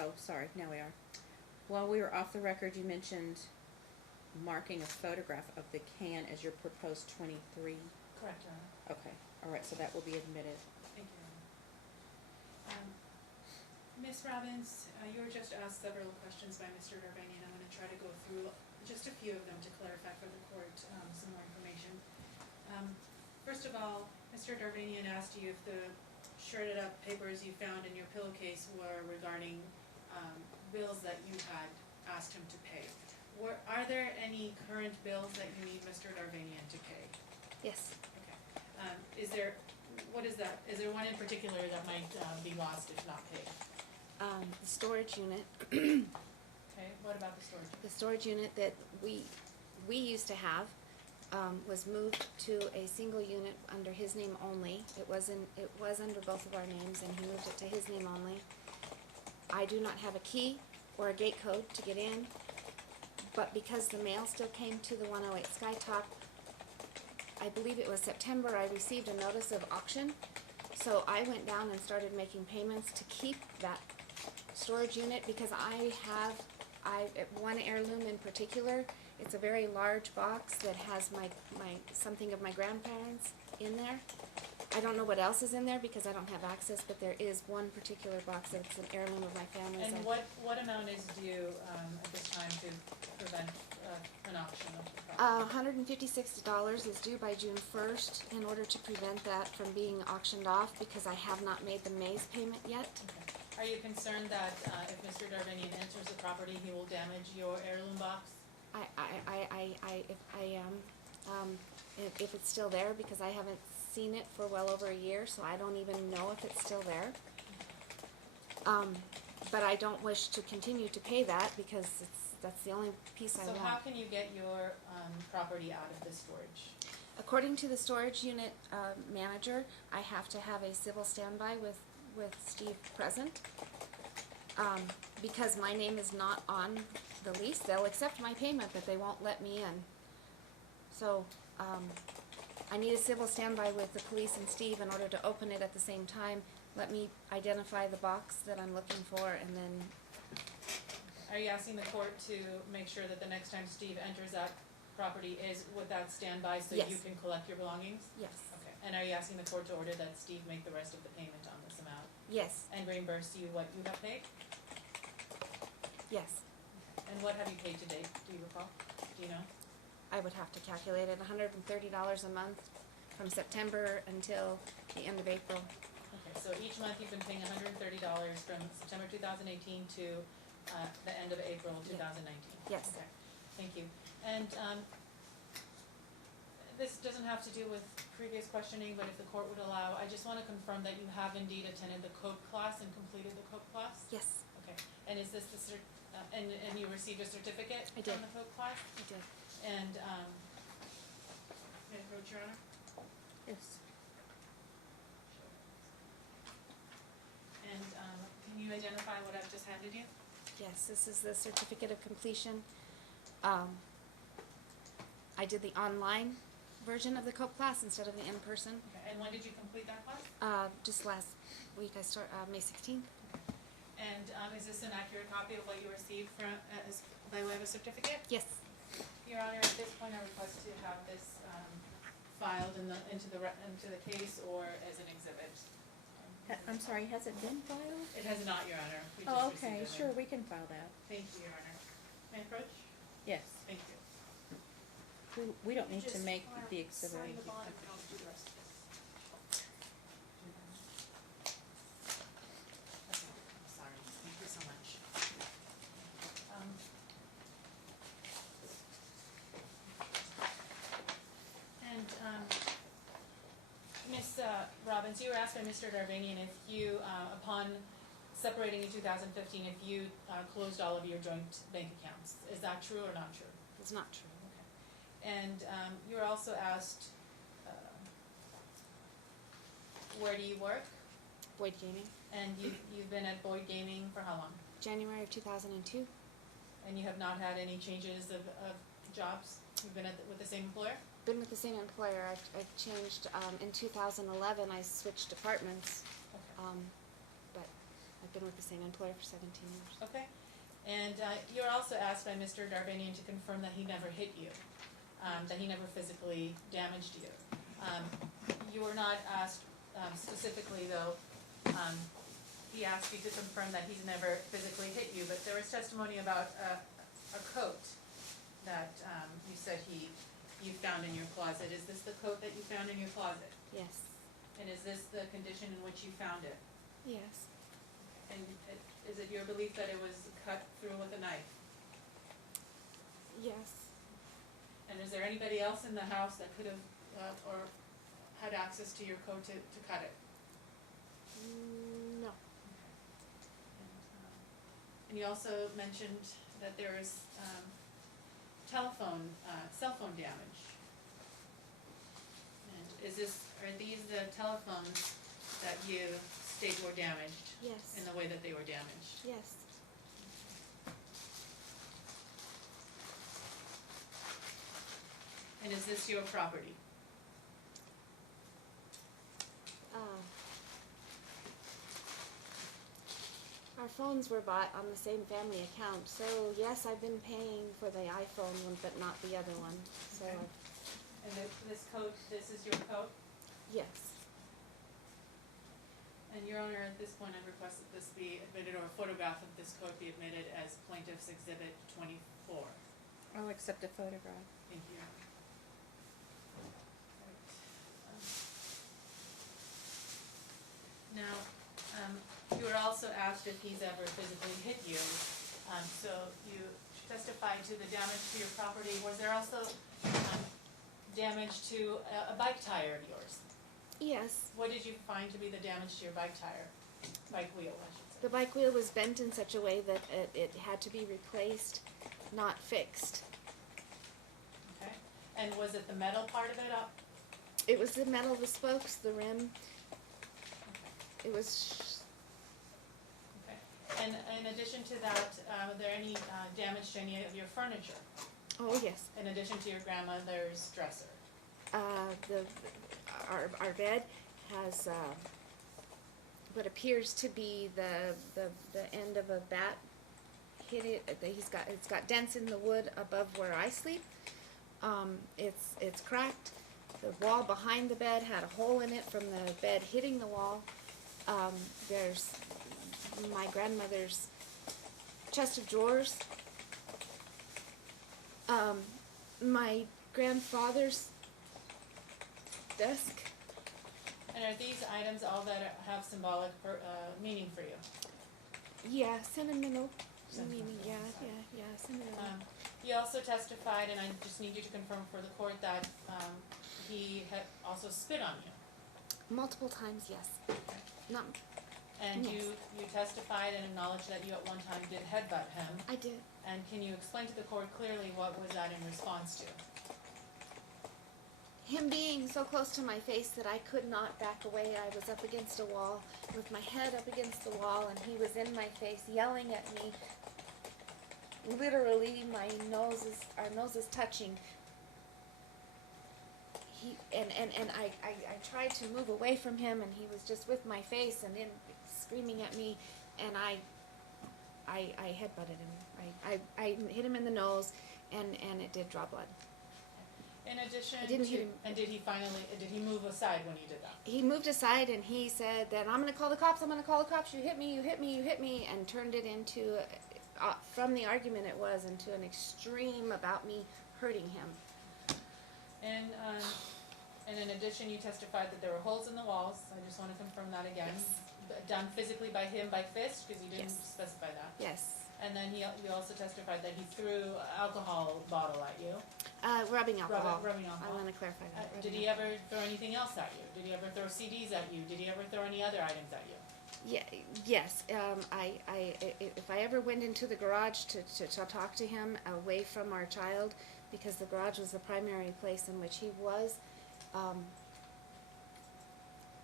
oh, sorry, now we are. While we were off the record, you mentioned marking a photograph of the can as your proposed 23. Correct, Your Honor. Okay, all right, so that will be admitted. Thank you, Your Honor. Ms. Robbins, you were just asked several questions by Mr. Darvanian. I'm going to try to go through just a few of them to clarify for the court some more information. First of all, Mr. Darvanian asked you if the shredded up papers you found in your pillowcase were regarding bills that you had asked him to pay. Are there any current bills that you need Mr. Darvanian to pay? Yes. Okay. What is that? Is there one in particular that might be lost if not paid? The storage unit. Okay, what about the storage? The storage unit that we used to have was moved to a single unit under his name only. It was under both of our names, and he moved it to his name only. I do not have a key or a gate code to get in, but because the mail still came to the 108 Skytop, I believe it was September, I received a notice of auction. So I went down and started making payments to keep that storage unit because I have one heirloom in particular. It's a very large box that has something of my grandparents in there. I don't know what else is in there because I don't have access, but there is one particular box that's an heirloom of my family. And what amount is due at this time to prevent an auction of the property? $156 is due by June 1st in order to prevent that from being auctioned off because I have not made the May's payment yet. Okay. Are you concerned that if Mr. Darvanian enters the property, he will damage your heirloom box? I am. If it's still there, because I haven't seen it for well over a year, so I don't even know if it's still there. But I don't wish to continue to pay that because that's the only piece I want. So how can you get your property out of the storage? According to the storage unit manager, I have to have a civil standby with Steve present. Because my name is not on the lease, they'll accept my payment, but they won't let me in. So I need a civil standby with the police and Steve in order to open it at the same time. Let me identify the box that I'm looking for, and then... Are you asking the court to make sure that the next time Steve enters that property is with that standby so Yes. you can collect your belongings? Yes. Okay. And are you asking the court to order that Steve make the rest of the payment on this amount? Yes. And reimburse you what you have paid? Yes. And what have you paid to date? Do you recall? Do you know? I would have to calculate it. $130 a month from September until the end of April. Okay, so each month you've been paying $130 from September 2018 to the end of April 2019? Yes. Okay, thank you. And this doesn't have to do with previous questioning, but if the court would allow, I just want to confirm that you have indeed attended the COPE class and completed the COPE class? Yes. Okay, and is this the and you received a certificate I did. from the COPE class? I did. And may I approach, Your Honor? Yes. And can you identify what I've just handed you? Yes, this is the certificate of completion. I did the online version of the COPE class instead of the in-person. Okay, and when did you complete that class? Just last week. I start May 16th. And is this an accurate copy of what you received from, by way of a certificate? Yes. Your Honor, at this point I request to have this filed into the case or as an exhibit. I'm sorry, has it been filed? It has not, Your Honor. We just Oh, received okay, it. sure, we can file that. Thank you, Your Honor. May I approach? Yes. Thank you. We don't need to make the exhibit. Sign the bond and I'll do the rest of this. Okay, I'm sorry. Thank you so much. Ms. Robbins, you were asked by Mr. Darvanian if you, upon separating in 2015, if you closed all of your joint bank accounts. Is that true or not true? It's not true. Okay. And you were also asked, where do you work? Boyd Gaming. And you've been at Boyd Gaming for how long? January of 2002. And you have not had any changes of jobs? You've been with the same employer? Been with the same employer. I've changed, in 2011 I switched departments, Okay. but I've been with the same employer for 17 years. Okay. And you were also asked by Mr. Darvanian to confirm that he never hit you, that he never physically damaged you. You were not asked specifically, though. He asked you to confirm that he's never physically hit you, but there was testimony about a coat that you said you found in your closet. Is this the coat that you found in your closet? Yes. And is this the condition in which you found it? Yes. And is it your belief that it was cut through with a knife? Yes. And is there anybody else in the house that could have or had access to your coat to cut it? No. And you also mentioned that there is cell phone damage. And are these the telephones that you state were damaged? Yes. In the way that they were damaged? Yes. And is this your property? Our phones were bought on the same family account, so yes, I've been paying for the iPhone one, but not the other one. So, Okay. And this coat, this is your coat? yes. And Your Honor, at this point, I request that this be admitted, or a photograph of this coat be admitted as Plaintiff's Exhibit 24. I'll accept a photograph. Thank you. Now, you were also asked if he's ever physically hit you. So you testified to the damage to your property. Was there also damage to a bike tire of yours? Yes. What did you find to be the damage to your bike tire? Bike wheel, I should say. The bike wheel was bent in such a way that it had to be replaced, not fixed. Okay. And was it the metal part of it up? It was the metal, the spokes, the rim. Okay. It was. Okay. And in addition to that, were there any damage to any of your furniture? Oh yes. In addition to your grandmother's dresser? Our bed has what appears to be the end of a bat hit it. It's got dents in the wood above where I sleep. It's cracked. The wall behind the bed had a hole in it from the bed hitting the wall. There's my grandmother's chest of drawers. My grandfather's desk. And are these items all that have symbolic meaning for you? Yeah, sentimental. Sentimental, Meaning, yeah, sentimental. You also testified, and I just need you to confirm for the court that he had also spit on you. Multiple times, yes. Not. And Yes. you testified and acknowledged that you at one time did headbutt him. I did. And can you explain to the court clearly what was that in response to? Him being so close to my face that I could not back away. I was up against a wall with my head up against the wall, and he was in my face yelling at me. Literally, our noses touching. I tried to move away from him, and he was just with my face and screaming at me, and I headbutted him. I hit him in the nose, and it did draw blood. In addition I didn't hit him. and did he move aside when you did that? He moved aside, and he said that I'm going to call the cops, you hit me, and turned it into, from the argument it was, into an extreme about me hurting him. And in addition, you testified that there were holes in the walls. I just want to confirm that again. Yes. Done physically by him by fist, because you didn't Yes. specify that. Yes. And then you also testified that he threw an alcohol bottle at you. Rubbing alcohol. Rubbing I alcohol. want to clarify that. Did he ever throw anything else at you? Did he ever throw CDs at you? Did he ever throw any other items at you? Yeah, yes. If I ever went into the garage to talk to him away from our child, because the garage was the primary place in which he was,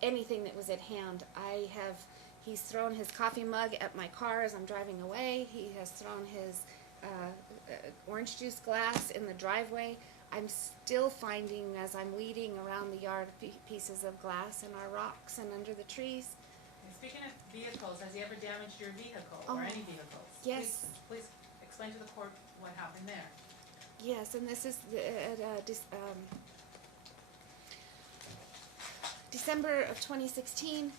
anything that was at hand, he's thrown his coffee mug at my car as I'm driving away. He has thrown his orange juice glass in the driveway. I'm still finding, as I'm weeding around the yard, pieces of glass in our rocks and under the trees. speaking of vehicles, has he ever damaged your vehicle Oh, or any vehicles? yes. Please explain to the court what happened there. Yes, and this is December of 2016.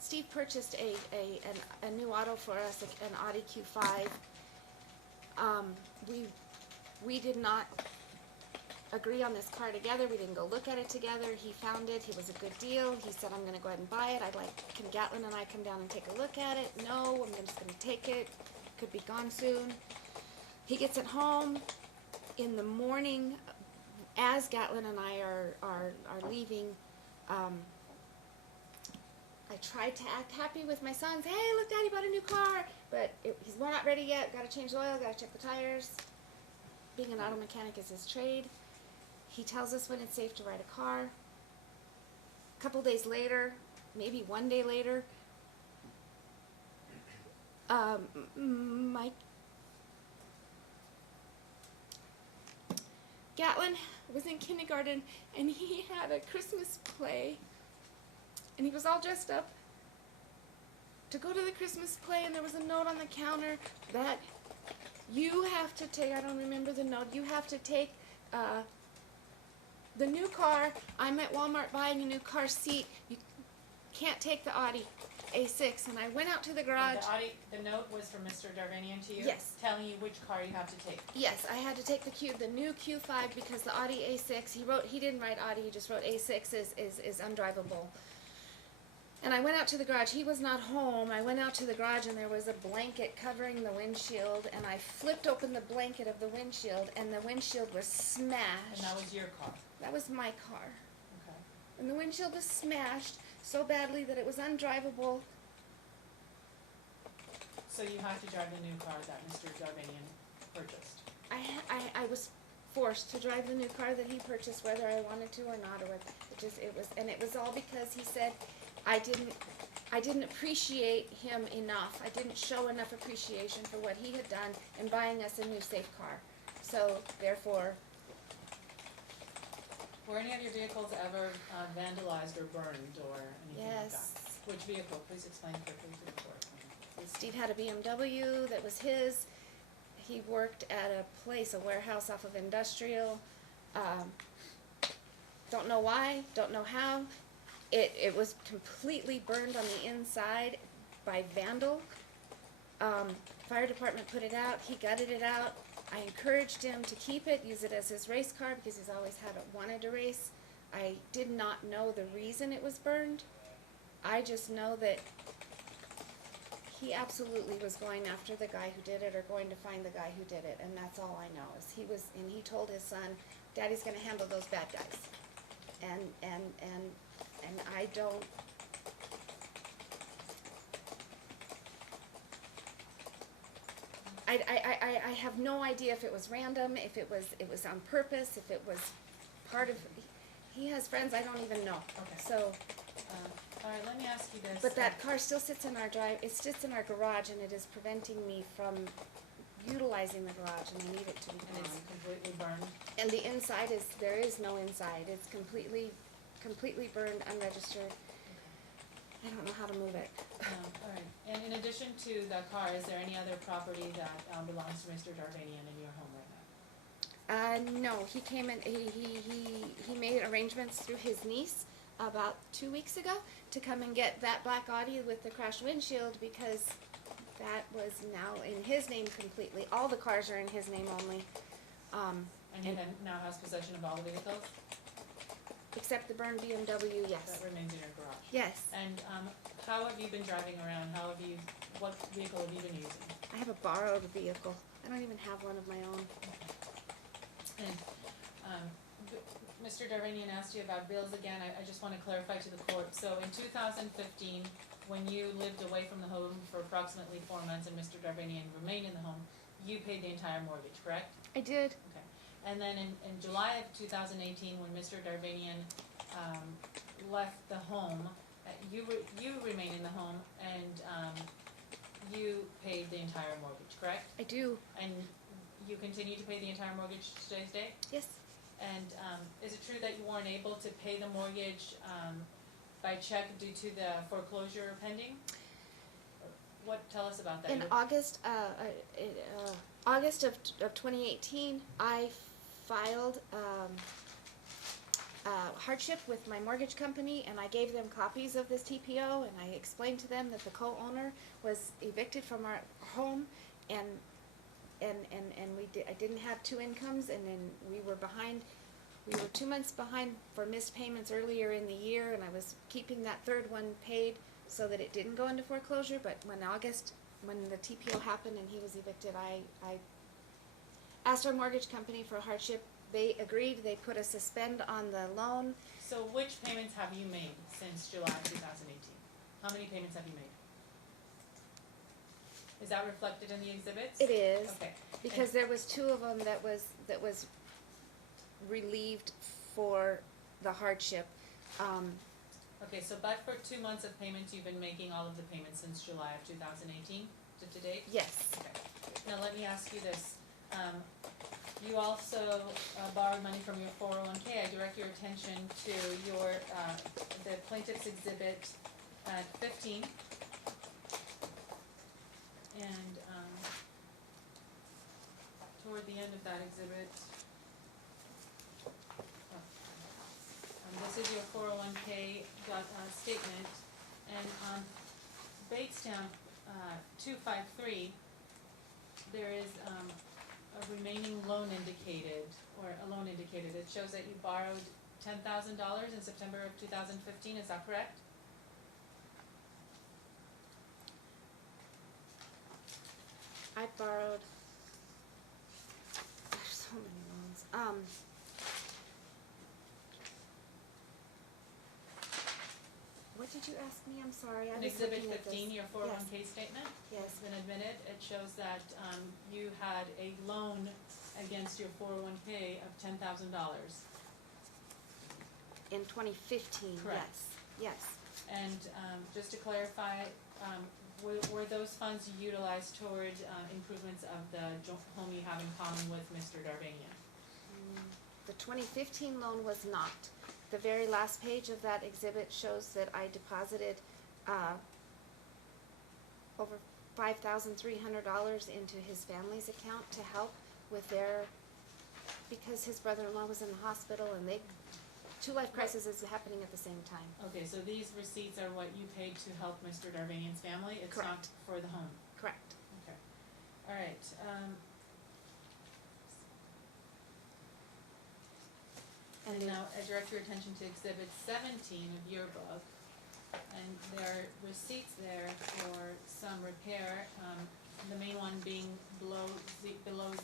Steve purchased a new auto for us, an Audi Q5. We did not agree on this car together. We didn't go look at it together. He found it. It was a good deal. He said, I'm going to go ahead and buy it. Can Gatlin and I come down and take a look at it? No, I'm just going to take it. Could be gone soon. He gets it home in the morning. As Gatlin and I are leaving, I tried to act happy with my sons. Hey, look, Daddy bought a new car. But he's not ready yet. Got to change the oil. Got to check the tires. Being an auto mechanic is his trade. He tells us when it's safe to ride a car. A couple days later, maybe one day later, Gatlin was in kindergarten, and he had a Christmas play, and he was all dressed up to go to the Christmas play, and there was a note on the counter that you have to take, I don't remember the note, you have to take the new car. I'm at Walmart buying a new car seat. You can't take the Audi A6. And I went out to the garage. The note was from Mr. Darvanian to you? Yes. Telling you which car you have to take? Yes, I had to take the new Q5 because the Audi A6, he didn't write Audi, he just wrote A6 is undrivable. And I went out to the garage. He was not home. I went out to the garage, and there was a blanket covering the windshield, and I flipped open the blanket of the windshield, and the windshield was smashed. And that was your car? That was my car. Okay. And the windshield was smashed so badly that it was undrivable. So you have to drive the new car that Mr. Darvanian purchased? I was forced to drive the new car that he purchased, whether I wanted to or not, or it was all because he said I didn't appreciate him enough. I didn't show enough appreciation for what he had done in buying us a new safe car. So therefore, were any of your vehicles ever vandalized or burned or anything like that? yes. Which vehicle? Please explain quickly to the court. Steve had a BMW that was his. He worked at a place, a warehouse off of Industrial. Don't know why, don't know how. It was completely burned on the inside by vandal. Fire department put it out. He gutted it out. I encouraged him to keep it, use it as his race car because he's always wanted to race. I did not know the reason it was burned. I just know that he absolutely was going after the guy who did it, or going to find the guy who did it, and that's all I know. Is he told his son, Daddy's going to handle those bad guys, and I don't. I have no idea if it was random, if it was on purpose, if it was part of. He has friends I don't even know. Okay. So. All right, let me ask you this. But that car still sits in our it sits in our garage, and it is preventing me from utilizing the garage, and I need it to be And gone. it's completely burned? And the inside there is no inside. It's completely burned, unregistered. I don't know how to move it. All right. And in addition to the car, is there any other property that belongs to Mr. Darvanian in your home right now? No, he came in, he made arrangements through his niece about 2 weeks ago to come and get that black Audi with the crashed windshield, because that was now in his name completely. All the cars are in his name only. And he now has possession of all the vehicles? Except the burned BMW, yes. That remains in your garage? Yes. And how have you been driving around? What vehicle have you been using? I have a borrowed vehicle. I don't even have one of my own. And Mr. Darvanian asked you about bills again. I just want to clarify to the court. So in 2015, when you lived away from the home for approximately 4 months and Mr. Darvanian remained in the home, you paid the entire mortgage, correct? I did. Okay. And then in July of 2018, when Mr. Darvanian left the home, you remained in the home, and you paid the entire mortgage, correct? I do. And you continue to pay the entire mortgage to today's date? Yes. And is it true that you weren't able to pay the mortgage by check due to the foreclosure pending? Tell us about that. In August, August of 2018, I filed hardship with my mortgage company, and I gave them copies of this TPO, and I explained to them that the co-owner was evicted from our home, and I didn't have two incomes, and then we were behind. We were 2 months behind for missed payments earlier in the year, and I was keeping that third one paid so that it didn't go into foreclosure. But when the TPO happened and he was evicted, I asked our mortgage company for hardship. They agreed. They put a suspend on the loan. So which payments have you made since July 2018? How many payments have you made? Is that reflected in the exhibits? It is. Okay. Because there was two of them that was relieved for the hardship. Okay, so but for 2 months of payments, you've been making all of the payments since July of 2018 to date? Yes. Okay. Now let me ask you this. You also borrowed money from your 401k. I direct your attention to the plaintiff's exhibit 15. And toward the end of that exhibit, this is your 401k statement, and on Bates stamp 253, there is a remaining loan indicated, or a loan indicated. It shows that you borrowed $10,000 in September of 2015. Is that correct? I borrowed. There's so many loans. What did you ask me? I'm sorry. I In was Exhibit looking at 15, this. your 401k statement Yes. has been admitted. It shows that you had a loan against your 401k of $10,000. In 2015. Correct. Yes. Yes. And just to clarify, were those funds utilized toward improvements of the home you have in common with Mr. Darvanian? The 2015 loan was not. The very last page of that exhibit shows that I deposited over $5,300 into his family's account to help with because his brother-in-law was in the hospital, and two life crises is happening at the same time. Okay, so these receipts are what you paid to help Mr. Darvanian's family? It's not Correct. for the home? Correct. Okay. All right. And now I direct your attention to Exhibit 17 of your book, and there are receipts there for some repair, the main one being below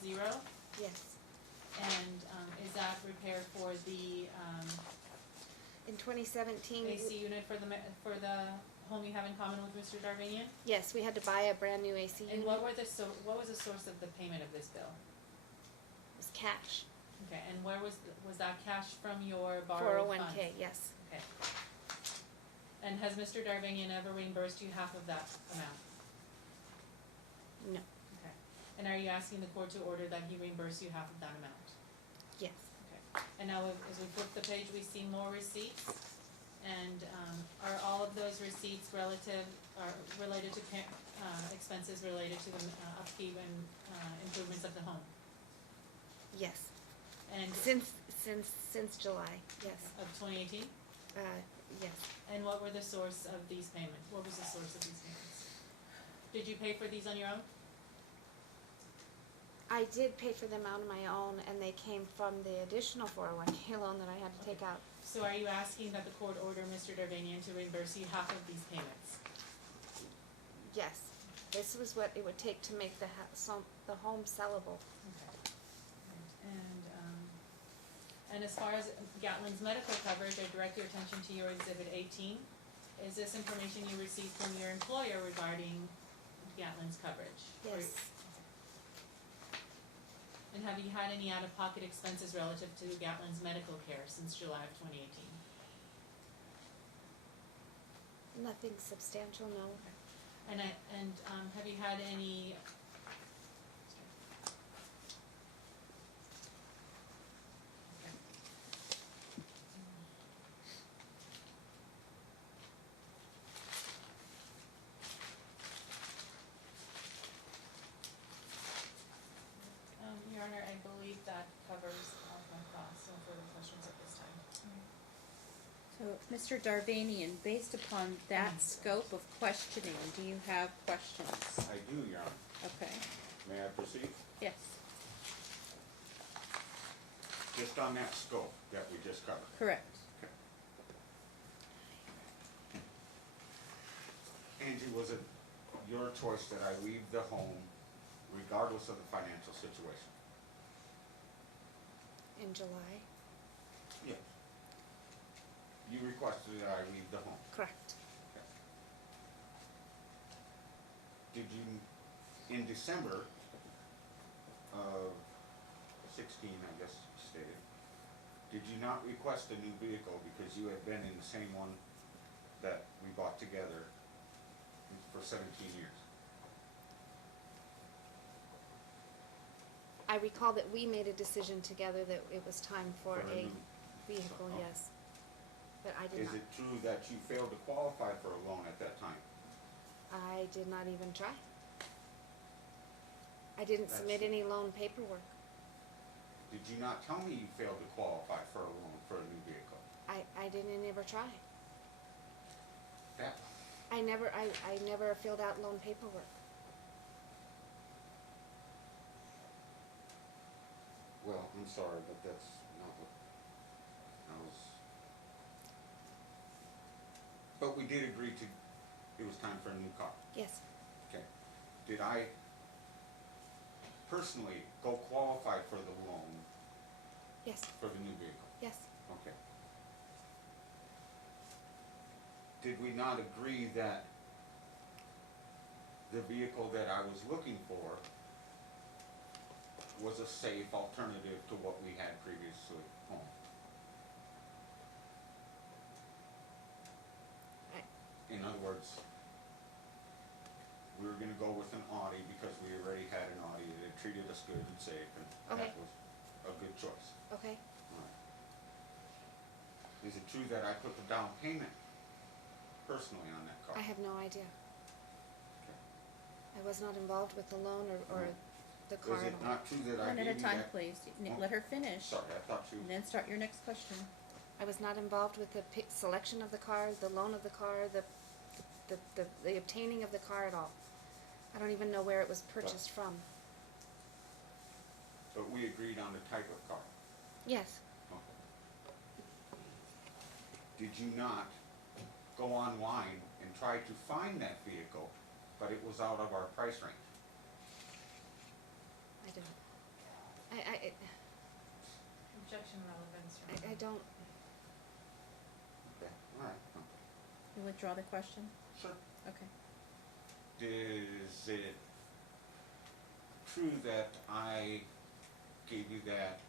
zero, Yes. and is that repair for the In 2017, AC unit for the home you have in common with Mr. Darvanian? yes, we had to buy a brand new AC And unit. what was the source of the payment of this bill? It was cash. Okay, and where was that cash from your borrowed funds? 401k, yes. Okay. And has Mr. Darvanian ever reimbursed you half of that amount? No. Okay. And are you asking the court to order that he reimburse you half of that amount? Yes. Okay. And now as we flip the page, we see more receipts. And are all of those receipts related to expenses related to the upkeep and improvements of the home? Yes. And Since July, yes. of 2018? Yes. And what were the source of these payments? What was the source of these payments? Did you pay for these on your own? I did pay for them out of my own, and they came from the additional 401k loan that I had to take out. So are you asking that the court order Mr. Darvanian to reimburse you half of these payments? Yes. This was what it would take to make the home sellable. Okay. And as far as Gatlin's medical coverage, I direct your attention to your Exhibit 18. Is this information you received from your employer regarding Gatlin's coverage? Yes. And have you had any out-of-pocket expenses relative to Gatlin's medical care since July of 2018? Nothing substantial, no. And have you had any believe that covers all of my thoughts. No further questions at this time. So, Mr. Darvanian, based upon that scope of questioning, do you have questions? I do, Your Honor. Okay, May I proceed? yes, Just on that scope that we just covered. correct. Angie, was it your choice that I leave the home regardless of the financial situation? In July, Yes. You requested that I leave the home. correct. Did you, in December of 16, I guess you stated, did you not request a new vehicle because you had been in the same one that we bought together for 17 years? I recall that we made a decision together that it was time for For a a new- vehicle, okay. yes. But I did Is not, it true that you failed to qualify for a loan at that time? I did not even try. I didn't That's- submit any loan paperwork. Did you not tell me you failed to qualify for a loan for a new vehicle? I didn't ever try. That, I never filled out loan paperwork. well, I'm sorry, but that's not what I was. But we did agree to, it was time for a new car. Yes, Okay. Did I personally go qualify for the loan yes, for the new vehicle? yes, Okay. Did we not agree that the vehicle that I was looking for was a safe alternative to what we had previously owned? In other words, we were gonna go with an Audi because we already had an Audi that had treated us good and safe, and Okay. that was a good choice. okay. Alright. Is it true that I put the down payment personally on that car? I have no idea. Okay. I was not involved with the loan or the car Is at it all. not true that I One gave at a you time, that? please. Oh. Let her finish, Sorry, I thought you, and then start your next question. I was not involved with the selection of the car, the loan of the car, the obtaining of the car at all. I don't even know where it was purchased from. but we agreed on the type of car. Yes, Okay. Did you not go online and try to find that vehicle, but it was out of our price range? I don't. Objection relevance, Your Honor. I don't. Okay, alright. You withdraw the question? Sure. Okay. Is it true that I gave you that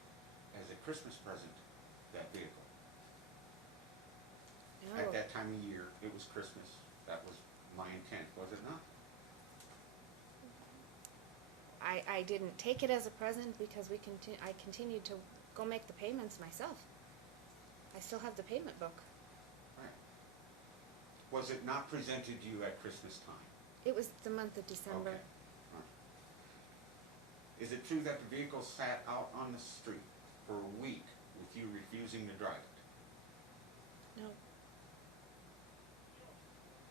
as a Christmas present, that vehicle? No. At that time of year, it was Christmas, that was my intent, was it not? I didn't take it as a present because I continued to go make the payments myself. I still have the payment book. Right. Was it not presented to you at Christmas time? It was the month of December. Okay. Alright. Is it true that the vehicle sat out on the street for a week with you refusing to drive it? No,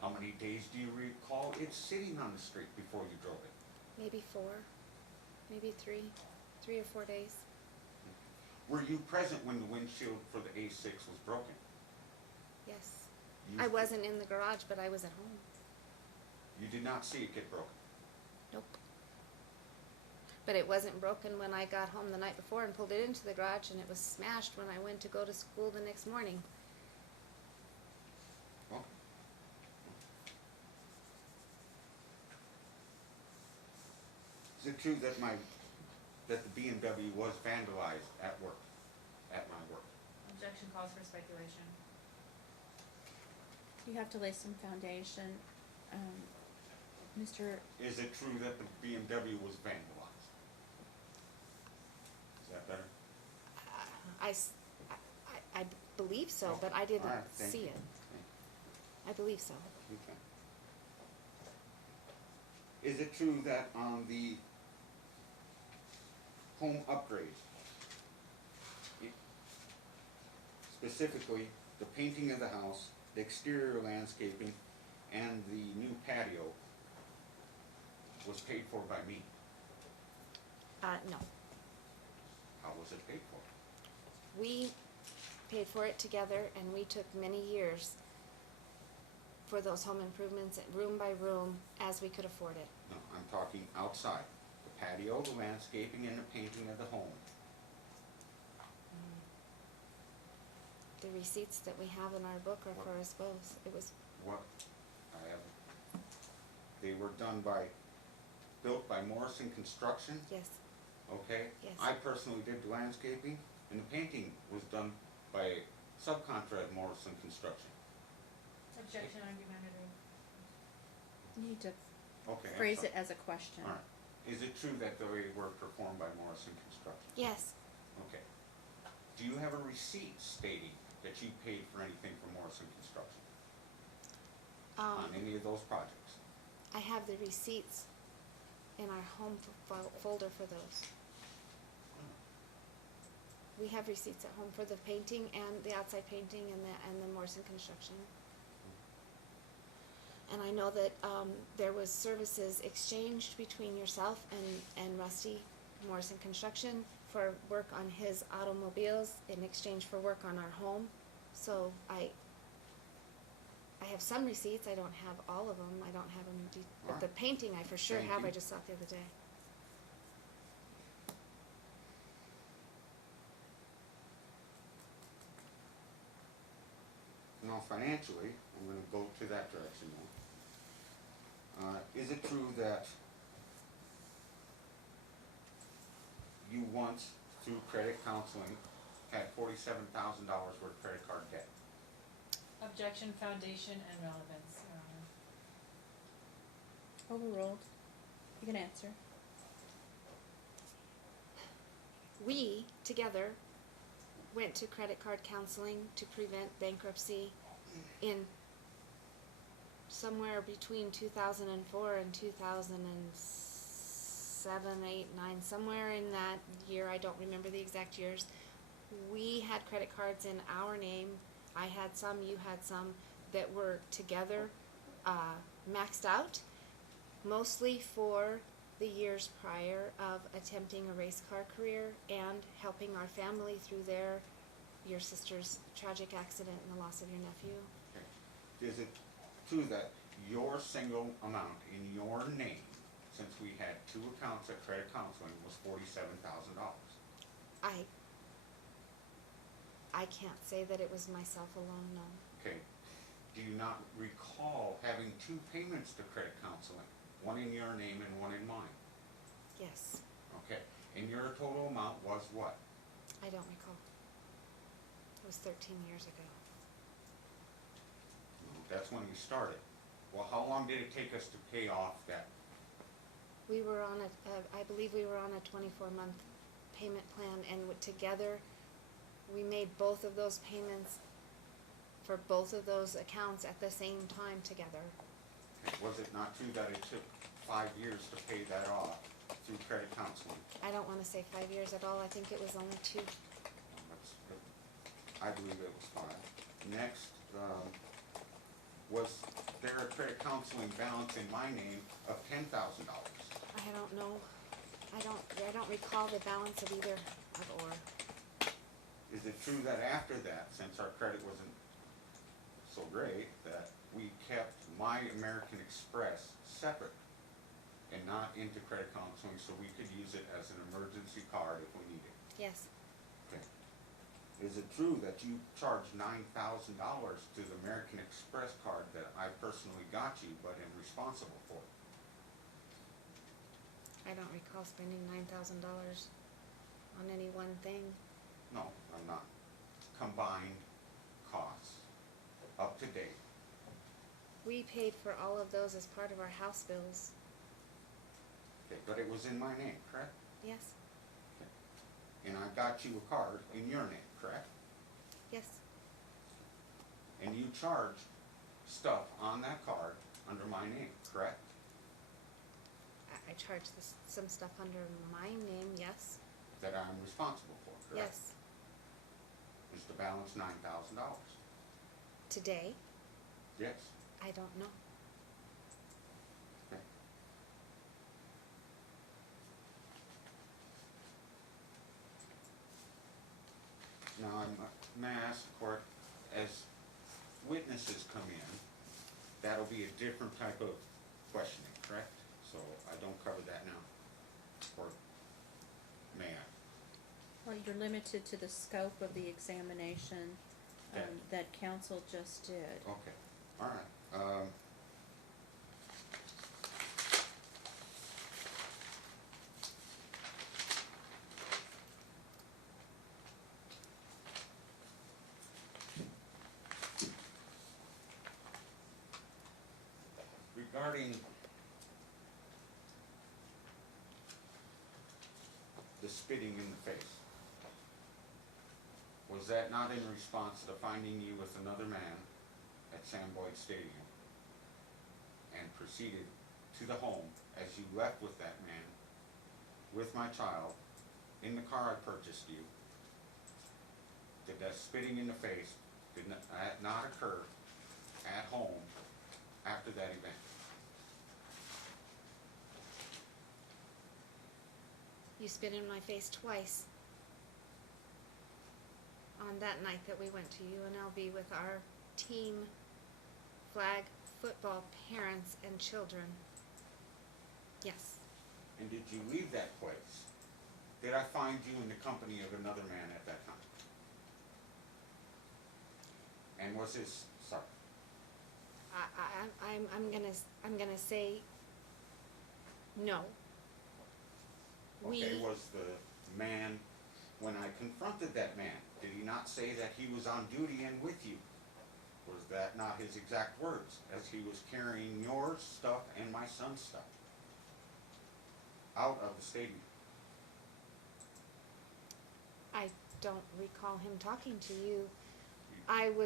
How many days do you recall it sitting on the street before you drove it? maybe 4, maybe 3 or 4 days. Were you present when the windshield for the A6 was broken? Yes. You- I wasn't in the garage, but I was at home. You did not see it get broken? Nope. But it wasn't broken when I got home the night before and pulled it into the garage, and it was smashed when I went to go to school the next morning. Okay. Is it true that that the BMW was vandalized at work, at my work? Objection calls for speculation. You have to lay some foundation. Mr. Is it true that the BMW was vandalized? Is that better? I believe so, but I didn't All right, thank see you. it. Thank I believe so. you. Okay. Is it true that on the home upgrades specifically the painting of the house, the exterior landscaping, and the new patio was paid for by me. No. How was it paid for? We paid for it together, and we took many years for those home improvements, room by room, as we could afford it. No, I'm talking outside. The patio, the landscaping, and the painting of the home. The receipts that we have in our book are for us both. It was, What I have, they were done by, built by Morrison Construction, yes, okay? Yes. I personally did the landscaping, and the painting was done by subcontract Morrison Construction. Objection argumentative. You need to Okay. I'm phrase sorry. it as a question. All right. Is it true that they were performed by Morrison Construction? yes, Okay. Do you have a receipt stating that you paid for anything from Morrison Construction on any of those projects? I have the receipts in our home folder for those. We have receipts at home for the painting and the outside painting and the Morrison Construction. And I know that there was services exchanged between yourself and Rusty Morrison Construction for work on his automobiles in exchange for work on our home. So I have some receipts. I don't have all of them. I don't have them. But the painting I for sure Thank have. you. I just saw it the other day. Now, financially, I'm gonna go to that direction now. Is it true that you once, through credit counseling, had $47,000 worth of credit card debt? Objection, foundation, and relevance, Your Honor. Overruled. You can answer. We together went to credit card counseling to prevent bankruptcy in somewhere between 2004 and 2007, 8, 9, somewhere in that year. I don't remember the exact years. We had credit cards in our name. I had some, you had some, that were together maxed out, mostly for the years prior of attempting a race car career and helping our family through your sister's tragic accident and the loss of your nephew. Okay. Is it true that your single amount in your name, since we had 2 accounts at credit counseling, was $47,000? I can't say that it was myself alone, no. Okay. Do you not recall having 2 payments to credit counseling? One in your name and one in mine? Yes, Okay. And your total amount was what? I don't recall. It was 13 years ago. That's when you started. Well, how long did it take us to pay off that? We were on I believe we were on a 24-month payment plan, and together we made both of those payments for both of those accounts at the same time together. Was it not true that it took 5 years to pay that off through credit counseling? I don't want to say 5 years at all. I think it was only 2. I believe it was 5. Next, was there a credit counseling balance in my name of $10,000? I don't know. I don't recall the balance of either or. Is it true that after that, since our credit wasn't so great, that we kept my American Express separate and not into credit counseling so we could use it as an emergency card if we needed? Yes, Okay. Is it true that you charged $9,000 to the American Express card that I personally got you but am responsible for? I don't recall spending $9,000 on any one thing. No, I'm not. Combined costs, up to date. We paid for all of those as part of our house bills. Okay, but it was in my name, correct? Yes, And I got you a card in your name, correct? yes, And you charged stuff on that card under my name, correct? I charged some stuff under my name, yes, That I'm responsible for, correct? yes. Is the balance $9,000? Today, Yes. I don't know. Okay. Now, may I ask the court, as witnesses come in, that'll be a different type of questioning, correct? So I don't cover that now. Or may I? Well, you're limited to the scope of the examination, Okay. that counsel just did. Okay, all right. Regarding the spitting in the face, was that not in response to finding you with another man at Sam Boyd Stadium and proceeded to the home as you left with that man, with my child, in the car I purchased you? Did that spitting in the face not occur at home after that event? You spit in my face twice. On that night that we went to UNLV with our team flag football parents and children. Yes. And did you leave that place? Did I find you in the company of another man at that time? And was his, sorry, I'm gonna say no. okay, was the man, when I confronted that man, did he not say that he was on duty and with you? Was that not his exact words, as he was carrying your stuff and my son's stuff out of the stadium? I don't recall him talking to you. I don't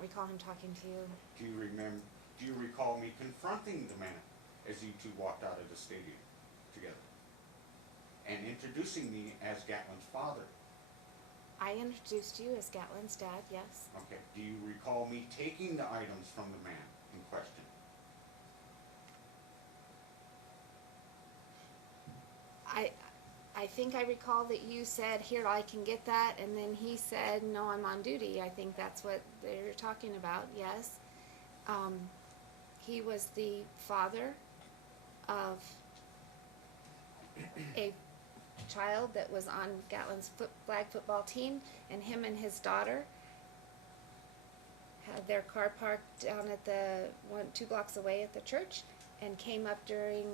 recall him talking to you. Do you recall me confronting the man as you two walked out of the stadium together? And introducing me as Gatlin's father? I introduced you as Gatlin's dad, yes. Okay, do you recall me taking the items from the man in question? I think I recall that you said, here, I can get that, and then he said, no, I'm on duty. I think that's what they're talking about, yes. He was the father of a child that was on Gatlin's flag football team, and him and his daughter had their car parked down at the 2 blocks away at the church, and came up during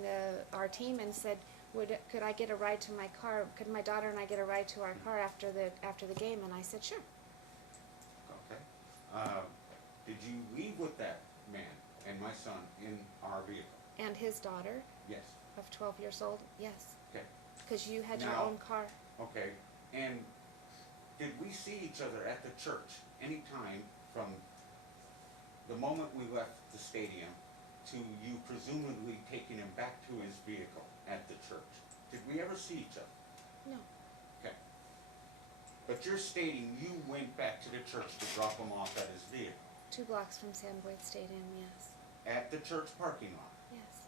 our team and said, could I get a ride to my car? Could my daughter and I get a ride to our car after the game? And I said, sure. Okay. Did you leave with that man and my son in our vehicle? And his daughter Yes. of 12 years old, yes. Okay. Because you had your Now- own car. Okay. And did we see each other at the church any time from the moment we left the stadium to you presumably taking him back to his vehicle at the church? Did we ever see each other? No. Okay. But you're stating you went back to the church to drop him off at his vehicle 2 blocks from Sam Boyd Stadium, yes. at the church parking lot. Yes.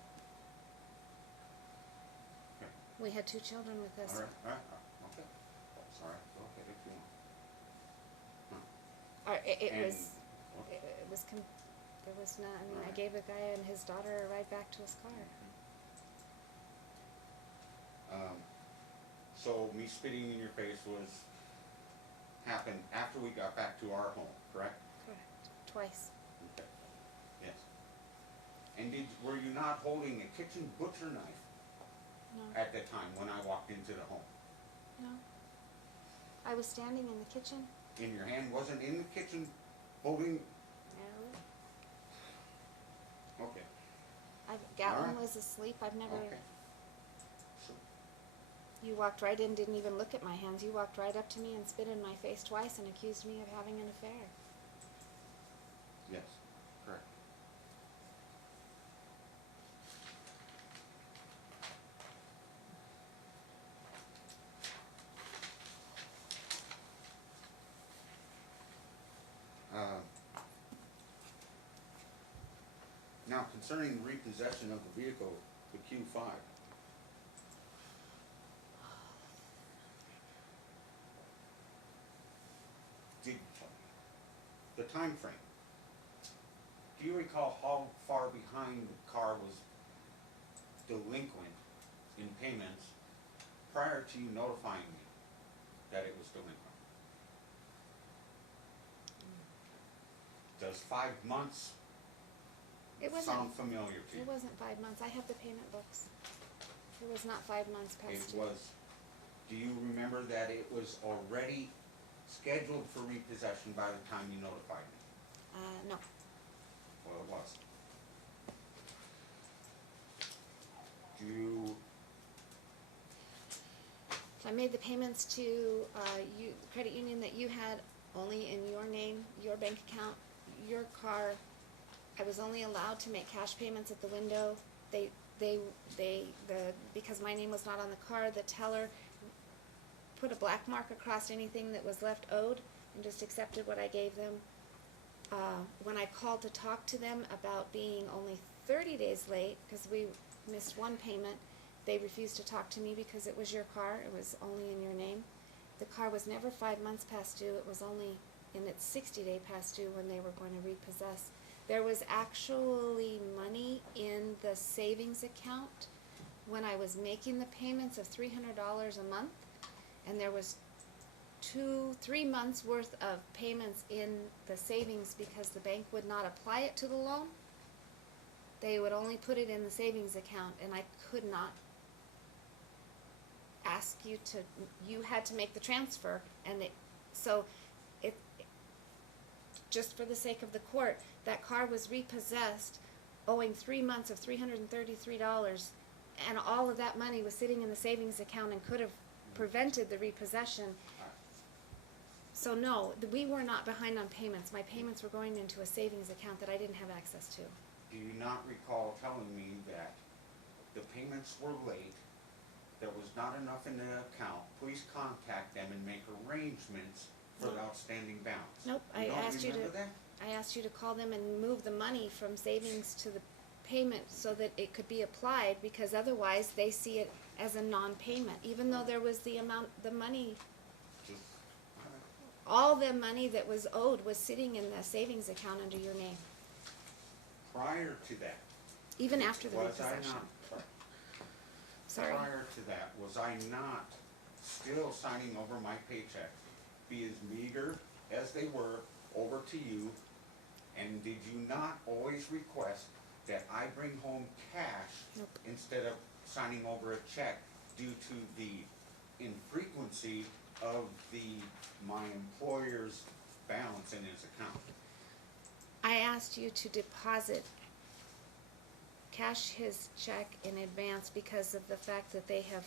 Okay. We had 2 children with us. All right. Okay. Sorry. Go ahead if you want. It And- was, there was not, I mean, I Right. gave a guy and his daughter a ride back to his car. So me spitting in your face happened after we got back to our home, correct? Correct. Twice. Okay. Yes. And were you not holding a kitchen butcher knife No. at the time when I walked into the home? No. I was standing in the kitchen. In your hand, wasn't in the kitchen holding? No. Okay. Gatlin Alright. was asleep. I've never. Okay. Sure. You walked right in, didn't even look at my hands. You walked right up to me and spit in my face twice and accused me of having an affair. Yes. Correct. Now concerning repossession of the vehicle, the Q5. Did, the time frame. Do you recall how far behind the car was delinquent in payments prior to you notifying me that it was delinquent? Does 5 months It wasn't, sound familiar to you? it wasn't 5 months. I have the payment books. It was not 5 months past It due. was, do you remember that it was already scheduled for repossession by the time you notified me? No. Well, it was. Do you, So I made the payments to, credit union that you had only in your name, your bank account, your car. I was only allowed to make cash payments at the window. Because my name was not on the card, the teller put a black mark across anything that was left owed and just accepted what I gave them. When I called to talk to them about being only 30 days late, because we missed one payment, they refused to talk to me because it was your car, it was only in your name. The car was never 5 months past due, it was only in its 60-day past due when they were going to repossess. There was actually money in the savings account when I was making the payments of $300 a month, and there was 2-3 months worth of payments in the savings because the bank would not apply it to the loan. They would only put it in the savings account, and I could not ask you to, you had to make the transfer, and just for the sake of the court, that car was repossessed, owing 3 months of $333, and all of that money was sitting in the savings account and could have prevented the repossession. So no, we were not behind on payments. My payments were going into a savings account that I didn't have access to. do you not recall telling me that the payments were late, there was not enough in the account, please contact them and make arrangements for the outstanding balance? Nope, You don't I remember that? asked you to call them and move the money from savings to the payment so that it could be applied, because otherwise they see it as a non-payment, even though there was the amount, the money, Just, all the money that was owed was sitting in the savings account under your name, prior to that, even after the was repossession. I not, Sorry. prior to that, was I not still signing over my paychecks, be as meager as they were, over to you, and did you not always request that I bring home cash Nope. instead of signing over a check due to the infrequency of my employer's balance in his account? I asked you to deposit, cash his check in advance because of the fact that they have,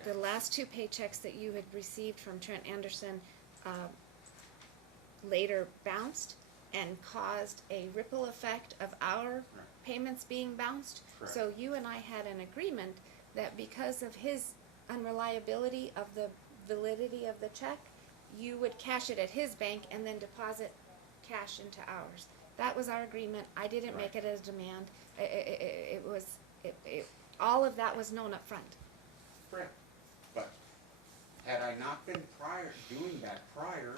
Okay. the last 2 paychecks that you had received from Trent Anderson later bounced and caused a ripple effect of our payments being bounced. Correct. So you and I had an agreement that because of his unreliability of the validity of the check, you would cash it at his bank and then deposit cash into ours. That was our agreement. I didn't make it a demand. All of that was known up front. Correct. But had I not been doing that prior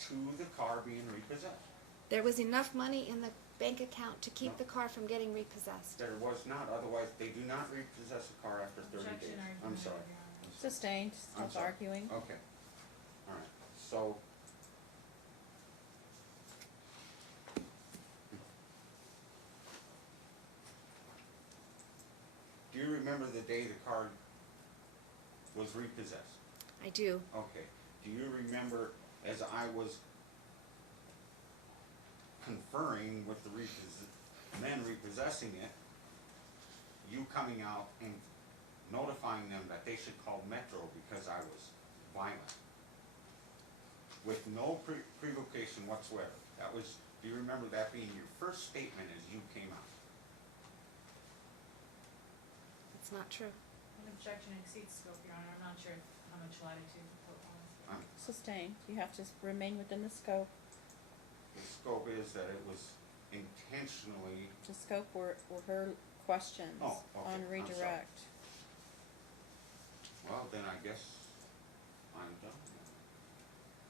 to the car being repossessed? There was enough money in the bank account to keep No. the car from getting repossessed. There was not, otherwise they do not repossess a car after 30 days. Objection, argument, I'm sorry. Your Honor. Sustained, I'm stop sorry. arguing. Okay, all right, so. Do you remember the day the car was repossessed? I do. Okay, do you remember, as I was conferring with the men repossessing it, you coming out and notifying them that they should call Metro because I was violent? With no provocation whatsoever. That was, do you remember that being your first statement as you came out? It's not true. An objection exceeds scope, Your Honor, I'm not sure how much latitude the court wants. Sustained. You have to remain within the scope. the scope is that it was intentionally, The scope were her questions Oh, okay, on I'm sorry. redirect. well, then I guess I'm done.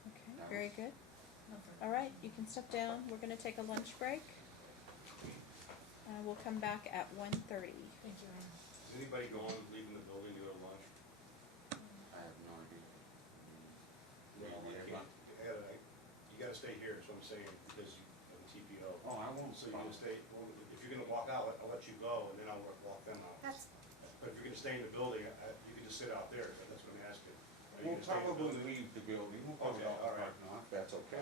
Okay, That very was- good. No further All right, questions. you can step down. We're gonna take a lunch break. We'll come back at 1:30. Thank you, Rena. Is anybody going, leaving the building to go to lunch? I have no idea. Well, Maybe I everyone- can't, Ed, you gotta stay here, is what I'm saying, because you, of the TPO. Oh, I won't So you're gonna stop. stay, well, if you're gonna walk out, I'll let you go, and then I'll walk them out. That's, But if you're gonna stay in the building, you can just sit out there, so that's what I'm asking. Are you We'll gonna stay in the probably building? leave the building, we'll probably Okay, out the all right. parking lot, if that's okay.